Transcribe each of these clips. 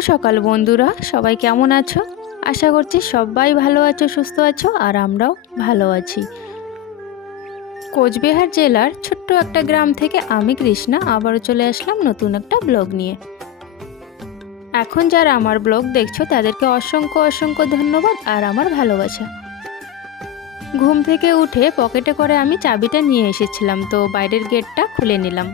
সকাল বন্ধুরা, সবাই কেমন আছো? আশা করছি সবাই ভালো আছো, সুস্থ আছো, আর আমরাও ভালো আছি। কোচবিহার জেলার ছোট্ট একটা গ্রাম থেকে আমি কৃষ্ণা আবারও চলে আসলাম নতুন একটা ব্লগ নিয়ে। এখন যারা আমার ব্লগ দেখছ, তাদেরকে অসংখ্য অসংখ্য ধন্যবাদ আর আমার ভালোবাসা। ঘুম থেকে উঠে পকেটে করে আমি চাবিটা নিয়ে এসেছিলাম, তো বাইরের গেটটা খুলে নিলাম।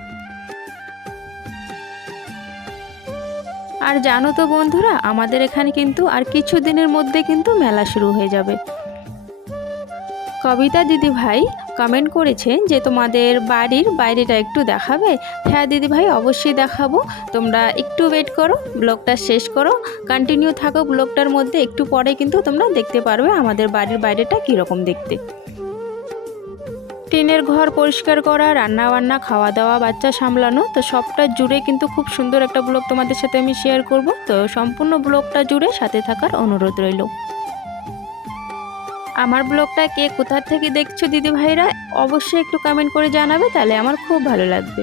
আর জানো তো বন্ধুরা, আমাদের এখানে কিন্তু আর কিছু দিনের মধ্যে কিন্তু মেলা শুরু হয়ে যাবে। কবিতা দিদি ভাই কমেন্ট করেছেন যে তোমাদের বাড়ির বাইরেটা একটু দেখাবে। হ্যাঁ দিদি ভাই অবশ্যই দেখাবো। তোমরা একটু ওয়েট করো ব্লগটা শেষ করো। কন্টিনিউ থাকো ব্লগটার মধ্যে, একটু পরে কিন্তু তোমরা দেখতে পারবে আমাদের বাড়ির বাইরেটা কীরকম দেখতে। টিনের ঘর পরিষ্কার করা রান্না বান্না খাওয়া দাওয়া বাচ্চা সামলানো, তো সবটা জুড়ে কিন্তু খুব সুন্দর একটা ব্লগ তোমাদের সাথে আমি শেয়ার করব। তো সম্পূর্ণ ব্লগটা জুড়ে সাথে থাকার অনুরোধ রইল। আমার ব্লগটা কে কোথা থেকে দেখছ দিদি ভাইরা, অবশ্যই একটু কমেন্ট করে জানাবে, তাহলে আমার খুব ভালো লাগবে।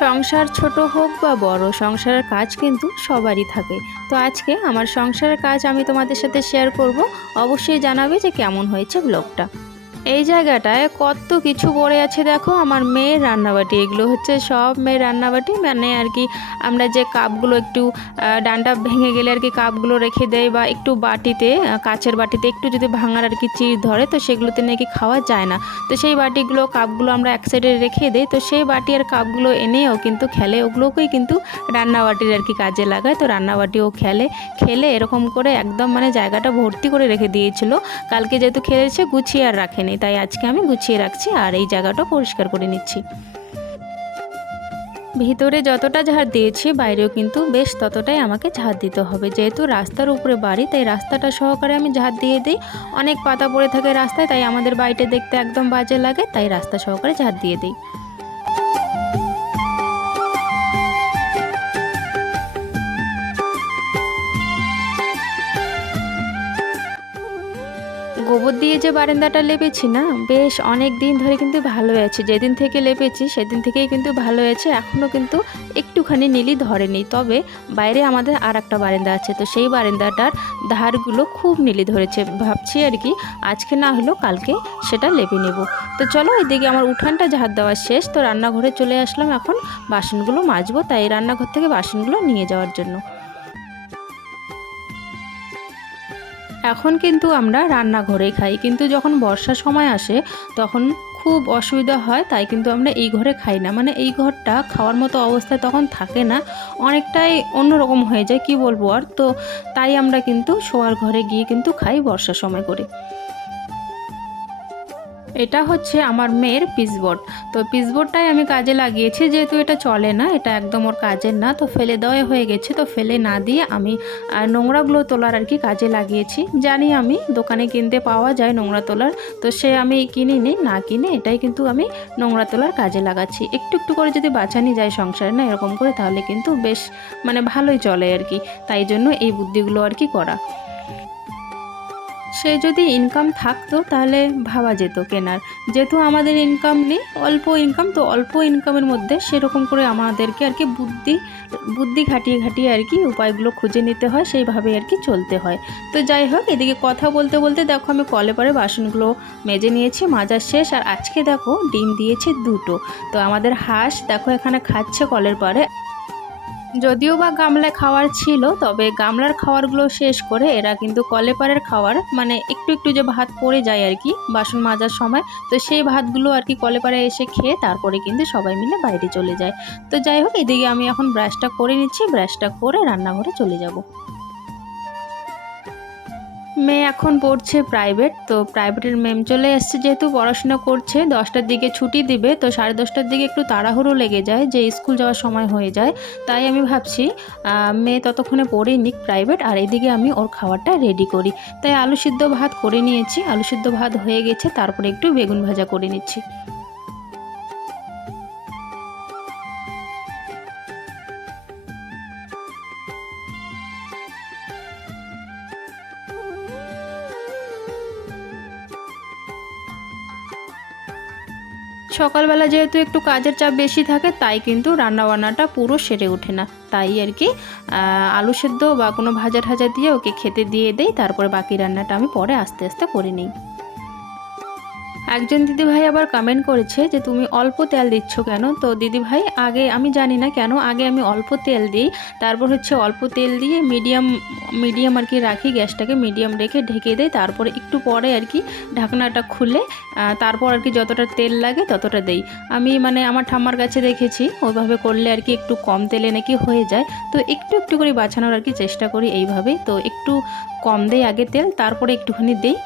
সংসার ছোট হোক বা বড়, সংসারের কাজ কিন্তু সবারই থাকে। তো আজকে আমার সংসারের কাজ আমি তোমাদের সাথে শেয়ার করব। অবশ্যই জানাবে যে কেমন হয়েছে ব্লগটা। এই জায়গাটায় কত কিছু পড়ে আছে দেখো, আমার মেয়ের রান্নাবাটি। এগুলো হচ্ছে সব মেয়ের রান্নাবাটি মানে আর কি আমরা যে কাপগুলো একটু ডান্ডা ভেঙে গেলে আর কি কাপগুলো রেখে দেয় বা একটু বাটিতে কাচের বাটিতে একটু যদি ভাঙার আর কি চির ধরে, তো সেগুলোতে নাকি খাওয়া যায় না। তো সেই বাটিগুলো, কাপগুলো আমরা এক সাইডে রেখে দিই, তো সেই বাটি আর কাপগুলো এনেও কিন্তু খেলে, ওগুলোকেই কিন্তু রান্নাবাটির আর কি কাজে লাগায়। তো রান্নাবাটিও খেলে খেলে এরকম করে একদম মানে জায়গাটা ভর্তি করে রেখে দিয়েছিল। কালকে যেহেতু খেলেছে, গুছিয়ে আর রাখেনি। তাই আজকে আমি গুছিয়ে রাখছি আর এই জায়গাটা পরিষ্কার করে নিচ্ছি। ভিতরে যতটা ঝাড় দিয়েছি, বাইরেও কিন্তু বেশ ততটাই আমাকে ঝাড় দিতে হবে। যেহেতু রাস্তার উপরে বাড়ি, তাই রাস্তাটা সহকারে আমি ঝাড় দিয়ে দিই। অনেক পাতা পড়ে থাকে রাস্তায়, তাই আমাদের বাড়িটা দেখতে একদম বাজে লাগে, তাই রাস্তা সহকারে ঝাড় দিয়ে দিই। গোবর দিয়ে যে বারান্দাটা লেপেছি না, বেশ অনেক দিন ধরে কিন্তু ভালো আছে। যেদিন থেকে লেপেছি, সেদিন থেকেই কিন্তু ভালো আছে। এখনও কিন্তু একটুখানি নীলি ধরেনি। তবে বাইরে আমাদের আর একটা বারান্দা আছে। তো সেই বারান্দাটার ধারগুলো খুব নীলি ধরেছে। ভাবছি আর কি আজকে না হলেও কালকে সেটা লেপে নেব। তো চলো এদিকে আমার উঠানটা ঝাড় দেওয়া শেষ। তো রান্নাঘরে চলে আসলাম এখন। বাসনগুলো মাজবো। তাই রান্নাঘর থেকে বাসনগুলো নিয়ে যাওয়ার জন্য। এখন কিন্তু আমরা রান্নাঘরেই খাই। কিন্তু যখন বর্ষার সময় আসে, তখন খুব অসুবিধা হয়, তাই কিন্তু আমরা এই ঘরে খাই না। মানে এই ঘরটা খাওয়ার মতো অবস্থায় তখন থাকে না। অনেকটাই অন্যরকম হয়ে যায়, কি বলব আর? তো তাই আমরা কিন্তু শোয়ার ঘরে গিয়ে কিন্তু খাই বর্ষার সময় করে। এটা হচ্ছে আমার মেয়ের পিসবোর্ড। তো পিসবোর্ডটাই আমি কাজে লাগিয়েছি, যেহেতু এটা চলে না, এটা একদম ওর কাজের না, তো ফেলে দেওয়া হয়ে গেছে, তো ফেলে না দিয়ে আমি নোংরাগুলো তোলার আর কি কাজে লাগিয়েছি। জানি আমি, দোকানে কিনতে পাওয়া যায় নোংরা তোলার, তো সে আমি কিনিনি, না কিনে এটাই কিন্তু আমি নোংরা তোলার কাজে লাগাচ্ছি। একটু একটু করে যদি বাঁচানি যায় সংসারে না, এরকম করে, তাহলে কিন্তু বেশ মানে ভালোই চলে আর কি, তাই জন্য এই বুদ্ধিগুলো আর কি করা। সে যদি ইনকাম থাকতো তাহলে ভাবা যেত কেনার। যেহেতু আমাদের ইনকাম নেই, অল্প ইনকাম তো অল্প ইনকামের মধ্যে সেরকম করে আমাদেরকে আর কি বুদ্ধি বুদ্ধি খাটিয়ে খাটিয়ে আর কি উপায়গুলো খুঁজে নিতে হয়, সেইভাবে আর কি চলতে হয়। তো যাই হোক, এদিকে কথা বলতে বলতে দেখো আমি কলে পরে বাসনগুলো মেজে নিয়েছি, মাজার শেষ, আর আজকে দেখো ডিম দিয়েছে দুটো। তো আমাদের হাঁস দেখো এখানে খাচ্ছে কলের পরে। যদিও বা গামলায় খাওয়ার ছিল, তবে গামলার খাওয়ারগুলো শেষ করে এরা কিন্তু কলেপারের খাওয়ার মানে একটু একটু যে ভাত পড়ে যায় আর কি, বাসন মাজার সময়, তো সেই ভাতগুলো আর কি কলেপারে এসে খেয়ে তারপরে কিন্তু সবাই মিলে বাইরে চলে যায়। তো যাই হোক, এদিকে আমি এখন ব্রাশটা করে নিচ্ছি, ব্রাশটা করে রান্নাঘরে চলে যাব। মেয়ে এখন পড়ছে প্রাইভেট তো প্রাইভেটের ম্যাম চলে এসছে যেহেতু পড়াশোনা করছে, দশটার দিকে ছুটি দিবে, তো সাড়ে দশটার দিকে একটু তাড়াহুড়ো লেগে যায়, যে স্কুল যাওয়ার সময় হয়ে যায়, তাই আমি ভাবছি মেয়ে ততক্ষণে পড়ে নিক প্রাইভেট আর এদিকে আমি ওর খাবারটা রেডি করি। তাই আলু সিদ্ধ ভাত করে নিয়েছি, আলু সিদ্ধ ভাত হয়ে গেছে, তারপরে একটু বেগুন ভাজা করে নিচ্ছি। সকালবেলা যেহেতু একটু কাজের চাপ বেশি থাকে, তাই কিন্তু রান্নাবান্নাটা পুরো সেরে ওঠে না। তাই আর কি আলু সেদ্ধ বা কোনো ভাজা ঠাজা দিয়ে ওকে খেতে দিয়ে দেই, তারপরে বাকি রান্নাটা আমি পরে আস্তে আস্তে করে নিই। একজন দিদিভাই আবার কমেন্ট করেছে যে, তুমি অল্প তেল দিচ্ছ কেন? তো দিদিভাই, আগে আমি জানি না কেন, আগে আমি অল্প তেল দিই, তারপর হচ্ছে অল্প তেল দিয়ে মিডিয়াম মিডিয়াম আর কি রাখি, গ্যাসটাকে মিডিয়াম রেখে ঢেকে দেই, তারপরে একটু পরে আর কি ঢাকনাটা খুলে তারপর আর কি যতটা তেল লাগে ততটা দেই। আমি মানে আমার ঠাম্মার কাছে দেখেছি, ওইভাবে করলে আর কি একটু কম তেলে নাকি হয়ে যায়। তো একটু একটু করে বাঁচানোর আর কি চেষ্টা করি এইভাবেই। তো একটু কম দেই আগে তেল, তারপরে একটুখানি দেই।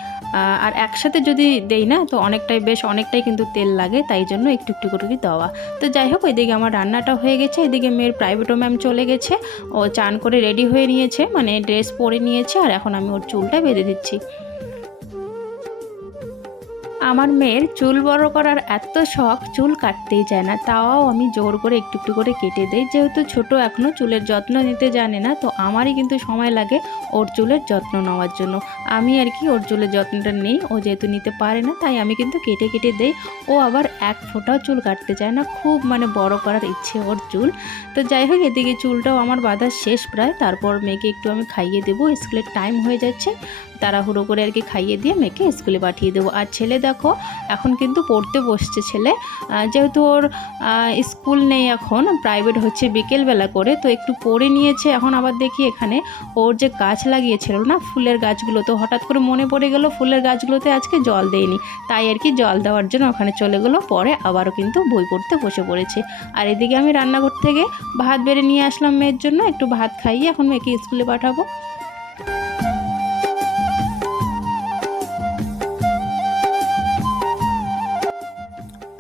আর একসাথে যদি দেই না, তো অনেকটাই বেশ অনেকটাই কিন্তু তেল লাগে, তাই জন্য একটু একটু করে দেওয়া। তো যাই হোক এদিকে আমার রান্নাটা হয়ে গেছে, এদিকে মেয়ের প্রাইভেটও ম্যাম চলে গেছে। ও চান করে রেডি হয়ে নিয়েছে মানে ড্রেস পরে নিয়েছে, আর এখন আমি ওর চুলটা বেঁধে দিচ্ছি। আমার মেয়ের চুল বড় করার এত শখ, চুল কাটতেই চায় না। তাও আমি জোর করে একটু একটু করে কেটে দেই। যেহেতু ছোট এখনও চুলের যত্ন নিতে জানে না, তো আমারই কিন্তু সময় লাগে ওর চুলের যত্ন নেওয়ার জন্য। আমি আর কি ওর চুলের যত্নটা নেই, ও যেহেতু নিতে পারে না, তাই আমি কিন্তু কেটে কেটে দেই। ও আবার এক ফোঁটাও চুল কাটতে চায় না, খুব মানে বড় করার ইচ্ছে ওর চুল। তো যাই হোক, এদিকে চুলটাও আমার বাঁধা শেষ প্রায়। তারপর মেয়েকে একটু আমি খাইয়ে দেবো, স্কুলের টাইম হয়ে যাচ্ছে। তাড়াহুড়ো করে আর কি খাইয়ে দিয়ে মেয়েকে স্কুলে পাঠিয়ে দেবো। আর ছেলে দেখো, এখন কিন্তু পড়তে বসছে ছেলে। যেহেতু ওর স্কুল নেই এখন প্রাইভেট হচ্ছে বিকেলবেলা করে, তো একটু পড়ে নিয়েছে। এখন আবার দেখি এখানে ওর যে গাছ লাগিয়েছিল না, ফুলের গাছগুলো, তো হঠাৎ করে মনে পড়ে গেল ফুলের গাছগুলোতে আজকে জল দেয়নি। তাই আর কি জল দেওয়ার জন্য ওখানে চলে গেলো। পরে আবারও কিন্তু বই পড়তে বসে পড়েছে। আর এদিকে আমি রান্নাঘর থেকে ভাত বেড়ে নিয়ে আসলাম মেয়ের জন্য। একটু ভাত খাইয়ে এখন মেয়েকে স্কুলে পাঠাবো।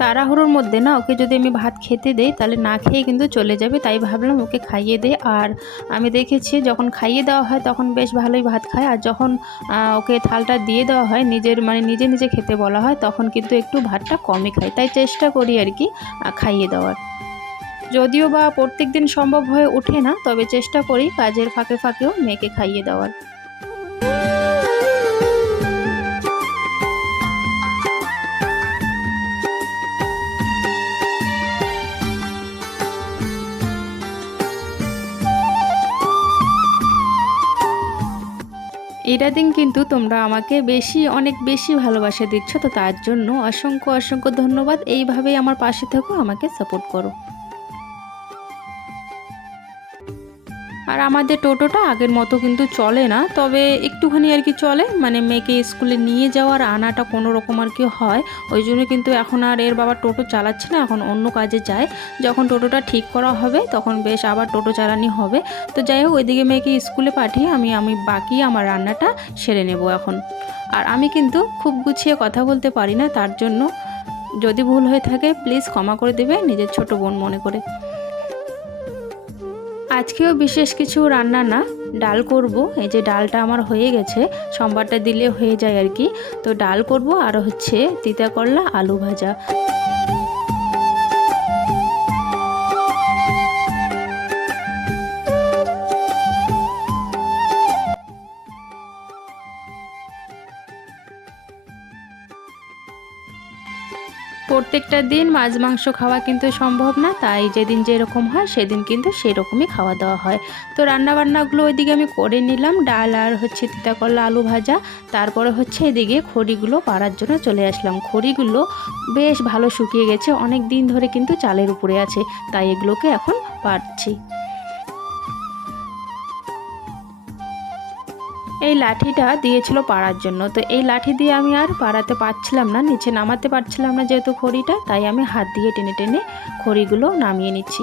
তাড়াহুড়োর মধ্যে না ওকে যদি আমি ভাত খেতে দেই, তাহলে না খেয়ে কিন্তু চলে যাবে। তাই ভাবলাম ওকে খাইয়ে দে আর আমি দেখেছি যখন খাইয়ে দেওয়া হয়, তখন বেশ ভালোই ভাত খায়। আর যখন ওকে থালটা দিয়ে দেওয়া হয়, নিজের মানে নিজে নিজে খেতে বলা হয়, তখন কিন্তু একটু ভাতটা কমই খায়। তাই চেষ্টা করি আর কি খাইয়ে দেওয়ার। যদিও বা প্রত্যেক দিন সম্ভব হয়ে ওঠে না, তবে চেষ্টা করি কাজের ফাঁকে ফাঁকেও মেয়েকে খাইয়ে দেওয়ার। এটা দিন কিন্তু তোমরা আমাকে বেশি, অনেক বেশি ভালোবাসে দিচ্ছ, তো তার জন্য অসংখ্য অসংখ্য ধন্যবাদ। এইভাবেই আমার পাশে থেকো, আমাকে সাপোর্ট করো। আর আমাদের টোটোটা আগের মতো কিন্তু চলে না, তবে একটুখানি আর কি চলে। মানে মেয়েকে স্কুলে নিয়ে যাওয়ার আনাটা কোনো রকম আর কি হয়। ওই জন্য কিন্তু এখন আর এর বাবা টোটো চালাচ্ছে না, এখন অন্য কাজে যায়। যখন টোটোটা ঠিক করা হবে, তখন বেশ আবার টোটো চালানি হবে। তো যাই হোক, ওইদিকে মেয়েকে স্কুলে পাঠিয়ে আমি আমি বাকি আমার রান্নাটা সেরে নেব এখন। আর আমি কিন্তু খুব গুছিয়ে কথা বলতে পারি না, তার জন্য যদি ভুল হয়ে থাকে প্লিজ ক্ষমা করে দেবে, নিজের ছোট বোন মনে করে। আজকেও বিশেষ কিছু রান্না না, ডাল করব। এই যে ডালটা আমার হয়ে গেছে, সোমবারটা দিলে হয়ে যায় আর কি। তো ডাল করব আর হচ্ছে তিতা করলা, আলু ভাজা। প্রত্যেকটা দিন মাছ, মাংস খাওয়া কিন্তু সম্ভব না। তাই যেদিন যেরকম হয়, সেদিন কিন্তু সেরকমই খাওয়া দাওয়া হয়। তো রান্নাবান্নাগুলো ওইদিকে আমি করে নিলাম। ডাল আর হচ্ছে তিতাকলা আলু ভাজা। তারপরে হচ্ছে এদিকে খড়িগুলো পাড়ার জন্য চলে আসলাম। খড়িগুলো বেশ ভালো শুকিয়ে গেছে। অনেক দিন ধরে কিন্তু চালের উপরে আছে। তাই এগুলোকে এখন পাড়ছি। এই লাঠিটা দিয়েছিল পাড়ার জন্য। তো এই লাঠি দিয়ে আমি আর পাড়াতে পারছিলাম না, নিচে নামাতে পারছিলাম না যেহেতু খড়িটা, তাই আমি হাত দিয়ে টেনে টেনে খড়িগুলো নামিয়ে নিচ্ছি।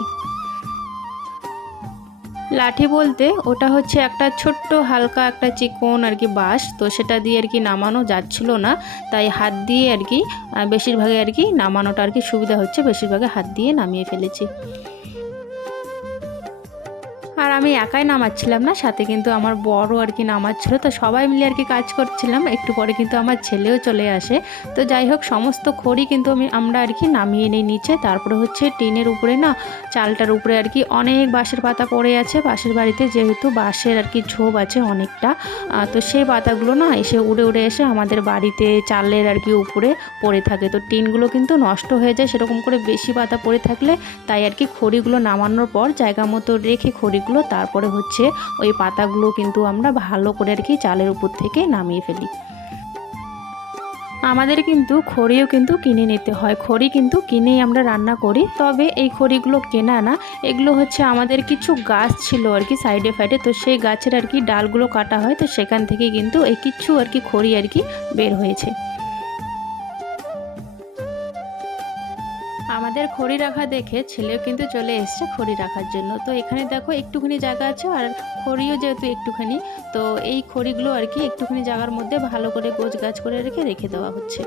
লাঠি বলতে ওটা হচ্ছে একটা ছোট্ট, হালকা একটা চিকন আর কি বাঁশ। তো সেটা দিয়ে আর কি নামানো যাচ্ছিল না, তাই হাত দিয়ে আর কি বেশিরভাগে আর কি নামানোটা আর কি সুবিধা হচ্ছে, বেশিরভাগে হাত দিয়ে নামিয়ে ফেলেছি। আমি একাই নামাচ্ছিলাম না, সাথে কিন্তু আমার বড় আর কি নামাচ্ছিল। তো সবাই মিলে আর কি কাজ করছিলাম, একটু পরে কিন্তু আমার ছেলেও চলে আসে। তো যাই হোক, সমস্ত খড়ি কিন্তু আমি, আমরা আর কি নামিয়ে নিই নিচে। তারপরে হচ্ছে টিনের উপরে না, চালটার উপরে আর কি অনেক বাঁশের পাতা পড়ে আছে। পাশের বাড়িতে যেহেতু বাঁশের আর কি ঝোপ আছে অনেকটা তো সেই পাতাগুলো না এসে উড়ে উড়ে এসে আমাদের বাড়িতে চালের আর কি উপরে পড়ে থাকে। তো টিনগুলো কিন্তু নষ্ট হয়ে যায়, সেরকম করে বেশি পাতা পড়ে থাকলে তাই আর কি খড়িগুলো নামানোর পর জায়গা মতো রেখে খড়িগুলো তারপরে হচ্ছে ওই পাতাগুলো কিন্তু আমরা ভালো করে আর কি চালের উপর থেকে নামিয়ে ফেলি। আমাদের কিন্তু খড়িও কিন্তু কিনে নিতে হয়। খড়ি কিন্তু কিনেই আমরা রান্না করি। তবে এই খড়িগুলো কেনা না। এগুলো হচ্ছে আমাদের কিছু গাছ ছিল আর কি সাইডে ফাইডে। তো সেই গাছের আর কি ডালগুলো কাটা হয়। তো সেখান থেকে কিন্তু এই কিছু আর কি খড়ি আর কি বের হয়েছে। আমাদের খড়ি রাখা দেখে ছেলেও কিন্তু চলে এসছে খড়ি রাখার জন্য তো এখানে দেখো একটুখানি জায়গা আছে আর খড়িও যেহেতু একটুখানি, তো এই খড়িগুলো আর কি একটুখানি জায়গার মধ্যে ভালো করে গোছ গাছ করে রেখে রেখে দেওয়া হচ্ছে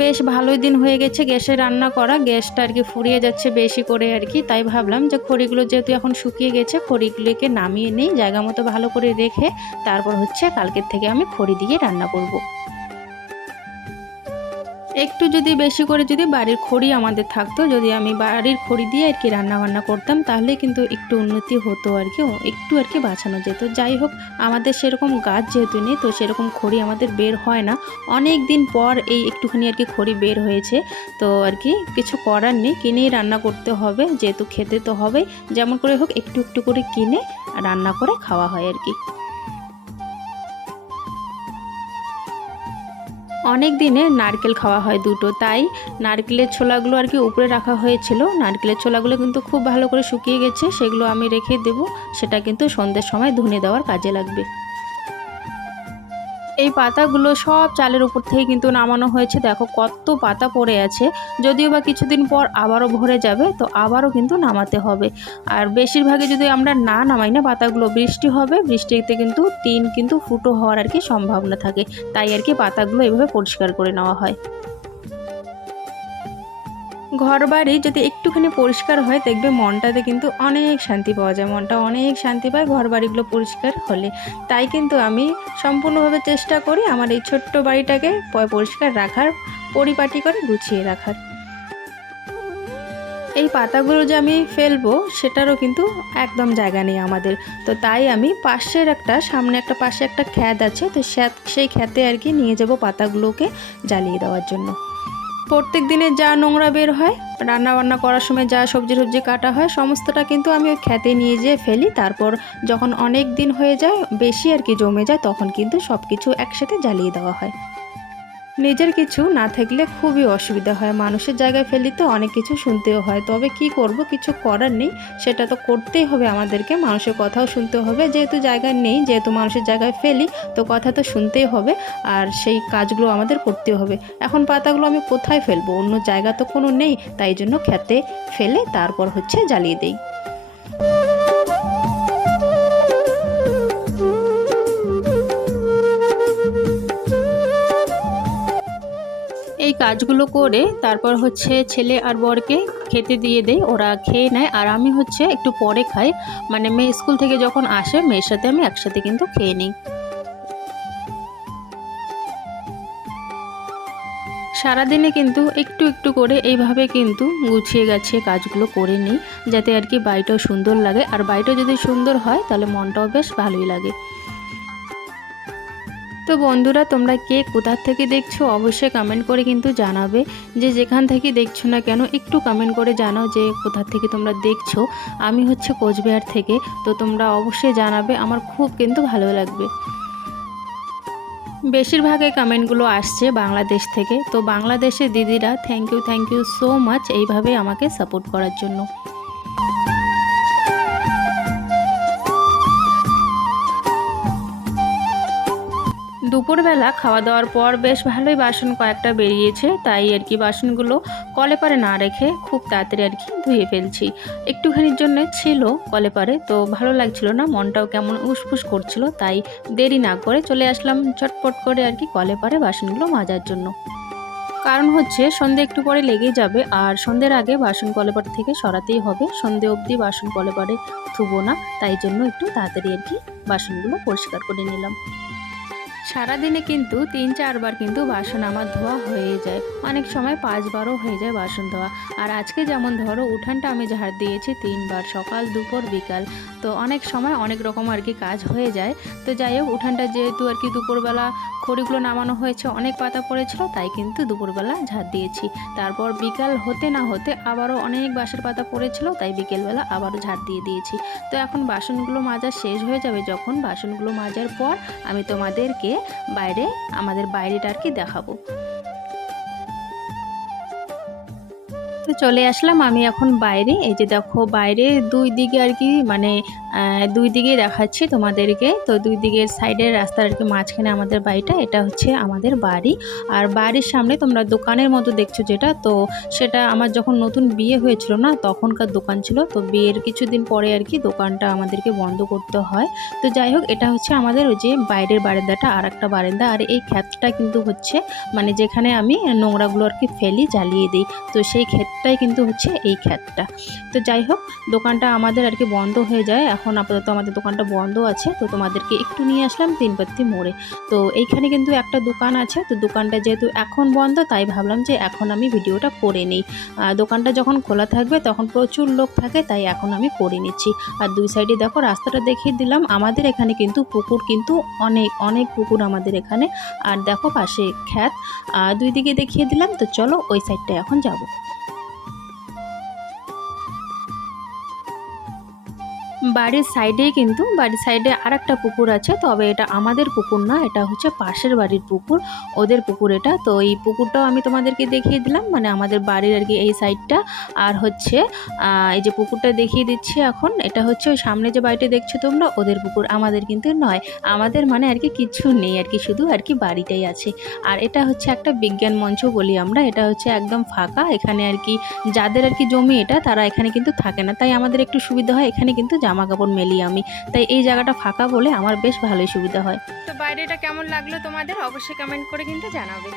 বেশ ভালোই দিন হয়ে গেছে গ্যাসে রান্না করা, গ্যাসটা আর কি ফুরিয়ে যাচ্ছে বেশি করে আর কি, তাই ভাবলাম যে খড়িগুলো যেহেতু এখন শুকিয়ে গেছে, খড়িগুলোকে নামিয়ে নেই, জায়গা মতো ভালো করে রেখে তারপর হচ্ছে কালকের থেকে আমি খড়ি দিয়ে রান্না করব। একটু যদি বেশি করে যদি বাড়ির খড়ি আমাদের থাকতো, যদি আমি বাড়ির খড়ি দিয়ে আর কি রান্নাবান্না করতাম, তাহলে কিন্তু একটু উন্নতি হতো আর কি একটু আর কি বাঁচানো যেত। যাই হোক, আমাদের সেরকম গাছ যেহেতু নেই, তো সেরকম খড়ি আমাদের বের হয় না। অনেক দিন পর এই একটুখানি আর কি খড়ি বের হয়েছে, তো আর কি কিছু করার নেই। কিনেই রান্না করতে হবে, যেহেতু খেতে তো হবেই। যেমন করে হোক, একটু একটু করে কিনে রান্না করে খাওয়া হয় আর কি। অনেক দিনে নারকেল খাওয়া হয় দুটো, তাই নারকেলের ছোলাগুলো আর কি উপরে রাখা হয়েছিল। নারকেলের ছোলাগুলো কিন্তু খুব ভালো করে শুকিয়ে গেছে, সেগুলো আমি রেখে দেব, সেটা কিন্তু সন্ধ্যের সময় ধুনে দেওয়ার কাজে লাগবে। এই পাতাগুলো সব চালের উপর থেকে কিন্তু নামানো হয়েছে। দেখো কত পাতা পড়ে আছে। যদিও বা কিছুদিন পর আবারও ভরে যাবে, তো আবারও কিন্তু নামাতে হবে। আর বেশিরভাগে যদি আমরা না নামাই না, পাতাগুলো বৃষ্টি হবে, বৃষ্টিতে কিন্তু টিন কিন্তু ফুটো হওয়ার আর কি সম্ভাবনা থাকে। তাই আর কি পাতাগুলো এভাবে পরিষ্কার করে নেওয়া হয়। ঘর বাড়ি যদি একটুখানি পরিষ্কার হয়, দেখবে মনটাতে কিন্তু অনেক শান্তি পাওয়া যায়। মনটা অনেক শান্তি পায় ঘর বাড়িগুলো পরিষ্কার হলে। তাই কিন্তু আমি সম্পূর্ণভাবে চেষ্টা করি আমার এই ছোট্ট বাড়িটাকে পরিষ্কার রাখার, পরিপাটি করে গুছিয়ে রাখার। এই পাতাগুলো যে আমি ফেলব, সেটারও কিন্তু একদম জায়গা নেই আমাদের। তো তাই আমি পাশের একটা, সামনে একটা পাশে একটা খ্যাত আছে, তো সেই খ্যাতে আর কি নিয়ে যাব পাতাগুলোকে জ্বালিয়ে দেওয়ার জন্য। প্রত্যেক দিনের যা নোংরা বের হয় রান্না বান্না করার সময় যা সবজি সবজি কাটা হয়, সমস্তটা কিন্তু আমি ওই খেতে নিয়ে যেয়ে ফেলি। তারপর যখন অনেক দিন হয়ে যায়, বেশি আর কি জমে যায়, তখন কিন্তু সব কিছু একসাথে জ্বালিয়ে দেওয়া হয়। নিজের কিছু না থাকলে খুবই অসুবিধা হয়। মানুষের জায়গায় ফেলি তো অনেক কিছু শুনতেও হয়। তবে কি করব? কিছু করার নেই। সেটা তো করতেই হবে আমাদেরকে। মানুষের কথাও শুনতে হবে। যেহেতু জায়গায় নেই, যেহেতু মানুষের জায়গায় ফেলি, তো কথা তো শুনতেই হবে। আর সেই কাজগুলো আমাদের করতেও হবে। এখন পাতাগুলো আমি কোথায় ফেলব? অন্য জায়গা তো কোনো নেই। তাই জন্য খেতে ফেলে তারপর হচ্ছে জ্বালিয়ে দিই। এই কাজগুলো করে তারপর হচ্ছে ছেলে আর বরকে খেতে দিয়ে দেয়। ওরা খেয়ে নেয় আর আমি হচ্ছে একটু পরে খাই। মানে মেয়ে স্কুল থেকে যখন আসে, মেয়ের সাথে আমি একসাথে কিন্তু খেয়ে নিই। সারাদিনে কিন্তু একটু একটু করে এইভাবে কিন্তু গুছিয়ে গাছিয়ে কাজগুলো করে নিই, যাতে আর কি বাড়িটাও সুন্দর লাগে। আর বাড়িটা যদি সুন্দর হয়, তাহলে মনটাও বেশ ভালোই লাগে। তো বন্ধুরা, তোমরা কে কোথার থেকে দেখছ অবশ্যই কমেন্ট করে কিন্তু জানাবে। যে যেখান থেকে দেখছ না কেন, একটু কমেন্ট করে জানাও যে কোথার থেকে তোমরা দেখছ। আমি হচ্ছে কোচবিহার থেকে, তো তোমরা অবশ্যই জানাবে, আমার খুব কিন্তু ভালো লাগবে। বেশিরভাগই কমেন্টগুলো আসছে বাংলাদেশ থেকে, তো বাংলাদেশের দিদিরা thank you thank you so much এইভাবে আমাকে সাপোর্ট করার জন্য। দুপুরবেলা খাওয়া দাওয়ার পর বেশ ভালোই বাসন কয়েকটা বেরিয়েছে, তাই আর কি বাসনগুলো কলে পারে না রেখে খুব তাড়াতাড়ি আর কি ধুয়ে ফেলছি। একটুখানির জন্য ছিল কলে পারে তো ভালো লাগছিল না, মনটাও কেমন উসফুস করছিল, তাই দেরি না করে চলে আসলাম চটপট করে আর কি কলে পারে বাসনগুলো মাজার জন্য। কারণ হচ্ছে সন্ধে একটু পরে লেগেই যাবে, আর সন্ধ্যের আগে বাসন কলেপাট থেকে সরাতেই হবে। সন্ধে অবধি বাসন কলেপারে ধুবো না, তাই জন্য একটু তাড়াতাড়ি আর কি বাসনগুলো পরিষ্কার করে নিলাম। সারাদিনে কিন্তু তিন, চারবার কিন্তু বাসন আমার ধোয়া হয়ে যায়। অনেক সময় পাঁচবারও হয়ে যায় বাসন ধোয়া। আর আজকে যেমন ধরো উঠানটা আমি ঝাড় দিয়েছি তিনবার, সকাল, দুপুর, বিকাল। তো অনেক সময় অনেক রকম আর কি কাজ হয়ে যায়। তো যাই হোক, উঠানটা যেহেতু আর কি দুপুরবেলা খড়িগুলো নামানো হয়েছে, অনেক পাতা পড়েছিল, তাই কিন্তু দুপুরবেলা ঝাড় দিয়েছি। তারপর বিকাল হতে না হতে আবারও অনেক বাঁশের পাতা পড়েছিল, তাই বিকেলবেলা আবারও ঝাড় দিয়ে দিয়েছি। তো এখন বাসনগুলো মাজা শেষ হয়ে যাবে যখন বাসনগুলো মাজার পর আমি তোমাদেরকে বাইরে, আমাদের বাইরেটা আর কি দেখাবো। চলে আসলাম আমি এখন বাইরে। এই যে দেখো, বাইরে দুই দিকে আর কি মানে দুই দিকে দেখাচ্ছি তোমাদেরকে। তো দুই দিকের সাইডের রাস্তার আর কি মাঝখানে আমাদের বাড়িটা, এটা হচ্ছে আমাদের বাড়ি। আর বাড়ির সামনে তোমরা দোকানের মতো দেখছ যেটা, তো সেটা আমার যখন নতুন বিয়ে হয়েছিল না, তখনকার দোকান ছিল। তো বিয়ের কিছুদিন পরে আর কি দোকানটা আমাদেরকে বন্ধ করতে হয়। তো যাই হোক, এটা হচ্ছে আমাদের ওই যে বাইরের বারান্দাটা আর একটা বারান্দা। আর এই ক্ষেতটা কিন্তু হচ্ছে মানে যেখানে আমি নোংরাগুলো আর কি ফেলি, জ্বালিয়ে দিই। তো সেই ক্ষেতটাই কিন্তু হচ্ছে এই ক্ষেতটা। তো যাই হোক, দোকানটা আমাদের আর কি বন্ধ হয়ে যায়। এখন আপাতত আমাদের দোকানটা বন্ধ আছে, তো তোমাদেরকে একটু নিয়ে আসলাম তিনপাত্তি মোড়ে। তো এইখানে কিন্তু একটা দোকান আছে, তো দোকানটা যেহেতু এখন বন্ধ, তাই ভাবলাম যে এখন আমি ভিডিওটা করে নিই। দোকানটা যখন খোলা থাকবে তখন প্রচুর লোক থাকে, তাই এখন আমি করে নিচ্ছি। আর দুই সাইডে দেখো রাস্তাটা দেখিয়ে দিলাম, আমাদের এখানে কিন্তু পুকুর কিন্তু অনেক অনেক পুকুর আমাদের এখানে। আর দেখো পাশে খ্যাত দুই দিকে দেখিয়ে দিলাম, তো চলো ওই সাইডটা এখন যাব। বাড়ির সাইডেই কিন্তু, বাড়ির সাইডে আর একটা পুকুর আছে, তবে এটা আমাদের পুকুর না, এটা হচ্ছে পাশের বাড়ির পুকুর, ওদের পুকুর এটা। তো এই পুকুরটাও আমি তোমাদেরকে দেখিয়ে দিলাম মানে আমাদের বাড়ির আর কি এই সাইডটা। আর হচ্ছে এই যে পুকুরটা দেখিয়ে দিচ্ছি এখন, এটা হচ্ছে ওই সামনে যে বাড়িটা দেখছ তোমরা, ওদের পুকুর আমাদের কিন্তু নয়। আমাদের মানে আর কি কিছু নেই আর কি, শুধু আর কি বাড়িটাই আছে। আর এটা হচ্ছে একটা বিজ্ঞান মঞ্চ বলি আমরা, এটা হচ্ছে একদম ফাঁকা, এখানে আর কি যাদের আর কি জমি এটা, তারা এখানে কিন্তু থাকে না। তাই আমাদের একটু সুবিধা হয়, এখানে কিন্তু জামা কাপড় মেলি আমি। তাই এই জায়গাটা ফাঁকা বলে আমার বেশ ভালোই সুবিধা হয়। তো বাইরেটা কেমন লাগল তোমাদের? অবশ্যই কমেন্ট করে কিন্তু জানাবে।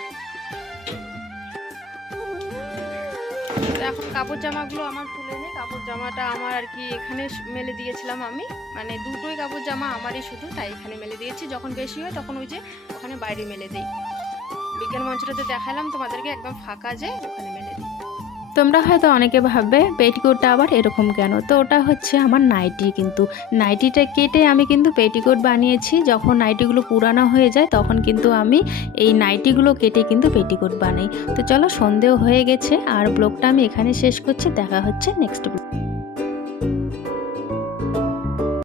এখন কাপড় জামাগুলো আমার তুলে নেই কাপড় জামাটা আমার আর কি এখানে মেলে দিয়েছিলাম আমি। মানে দুটোই কাপড় জামা আমারই শুধু, তাই এখানে মেলে দিয়েছি। যখন বেশি হয় তখন ওই যে ওখানে বাইরে মেলে দিই। বিজ্ঞান মঞ্চটাতে দেখালাম, তোমাদেরকে একদম ফাঁকা যে ওখানে মেলে দিই। তোমরা হয়তো অনেকে ভাববে, পেটিকোটটা আবার এরকম কেন? তো ওটা হচ্ছে আমার নাইটি কিন্তু। নাইটিটা কেটে আমি কিন্তু পেটিকোট বানিয়েছি। যখন নাইটিগুলো পুরানো হয়ে যায়, তখন কিন্তু আমি এই নাইটিগুলো কেটে কিন্তু পেটিকোট বানাই। তো চলো সন্দেহ হয়ে গেছে। আর ব্লগটা আমি এখানে শেষ করছি। দেখা হচ্ছে নেক্সট ব্লগ।